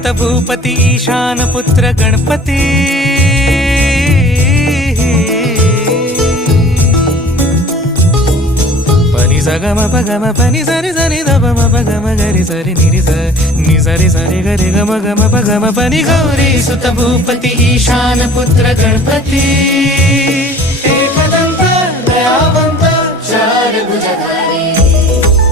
सुत भूपती ईशान पुत्र गणपती पनि सगम पगम पनि सरि सरि दप म पगम गरि सरि निरि स नि सरि सरि गरि गम गम पगम पनि गौरी सुत भूपती ईशान पुत्र गणपती।